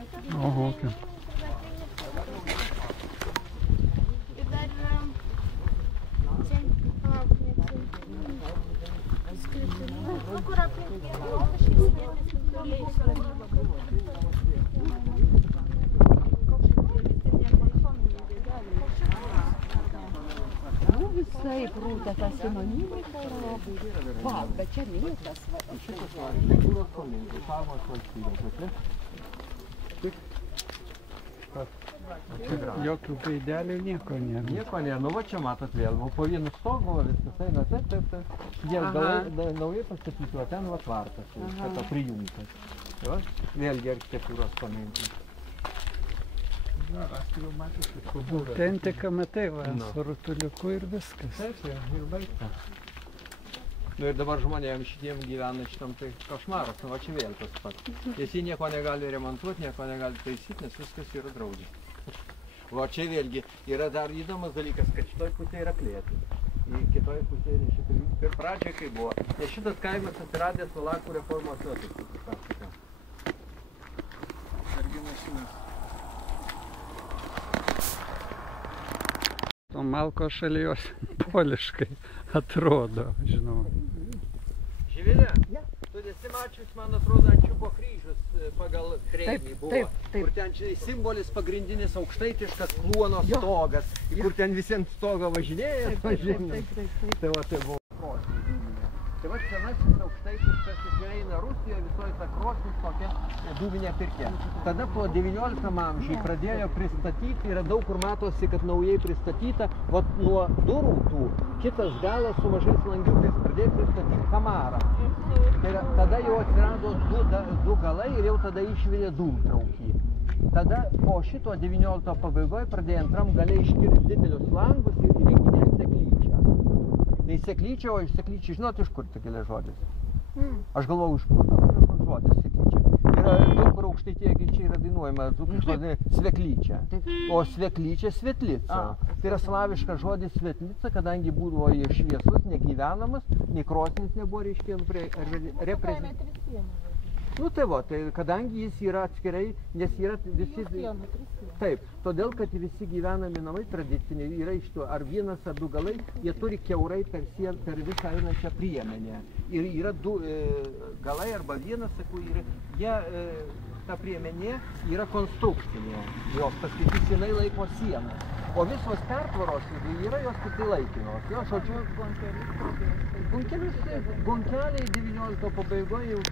Oho, kaip. Ir dar yra čia, skritulių, kur aplink Visai prūtė tą sinonimą labai. Va, bet čia miestas. Šitas kultūros paminklai, Parmos valstybės. Jokių gaidelių nieko nėra. Nieko nėra, nu va čia matot vėl, po vienu stogu viskas eina, taip. Jie galai naujai pastatyti, o ten va tvartas, to prijungtas. Vėlgi architektūros paminklai. Autentika, matai, va, su rutuliuku ir viskas. Taip, ir baigta. Nu ir dabar žmonėms šitiem gyvena šitam tai košmaras, nu va čia vėl tas pats. Nes jie nieko negali remontuoti, nieko negali taisyti, nes viskas yra draudžiama. Va čia vėlgi yra dar įdomus dalykas, kad šitoj pusėje yra klėtis. Į kitoj pusėje ir pradžioje kai buvo. Nes šitas kaimas atsiradęs Valakų reformos metu. O Malko šalijos poliškai atrodo, žinau. Živilė, tu esi mačius, man atrodo, Ančiuko kryžius pagal kreivį buvo. Kur ten simbolis pagrindinis aukštaitiškas kluono stogas. Kur ten visi ant stogo važinėja. Tai va, tai buvo krosnis dūminė. Tai va, senasis aukštaitiškas eina Rusijoje, visoje ta krosnis tokia dūminė pirkė. Tada po 19 amžiui pradėjo pristatyti, yra daug kur matosi, kad naujai pristatyta, vat nuo durų tų, kitas galas su mažais langiukais, pradėjo pristatyti kamarą. Tai tada jau atsirado du galai ir jau tada išvirė dūmtraukį. Tada po šito 19 pabaigoje pradėjo antram gale iškirsti didelius langus ir įrenginė seklyčią. Tai seklyčia, o iš seklyčių, žinot, iš kur tai kilęs žodis? Aš galvoju, iš kur žodis seklyčia. Yra daug kur aukštaitėje čia yra dainuojama, sveklyčia. O sveklyčia svetlica. Tai yra slaviškas žodis svetlica, kadangi būdavo šviesus, negyvenamas, nei krosnis nebuvo reiškia reprezentatyvus. Nu tai va, tai kadangi jis yra atskirai, nes yra visi... Taip, todėl, kad visi gyvenami namai tradiciniai yra iš to, ar vienas ar du galai, jie turi kiaurai per visą einančią priemenę. Ir yra du galai arba vienas, sakau, ta priemenė yra konstrukcinė. Jos paskaitis, jinai laiko sieną. O visos pertvaros yra jos tik tai laikinos. Jo, žodžiu, bunkeliai 19 pabaigoje jau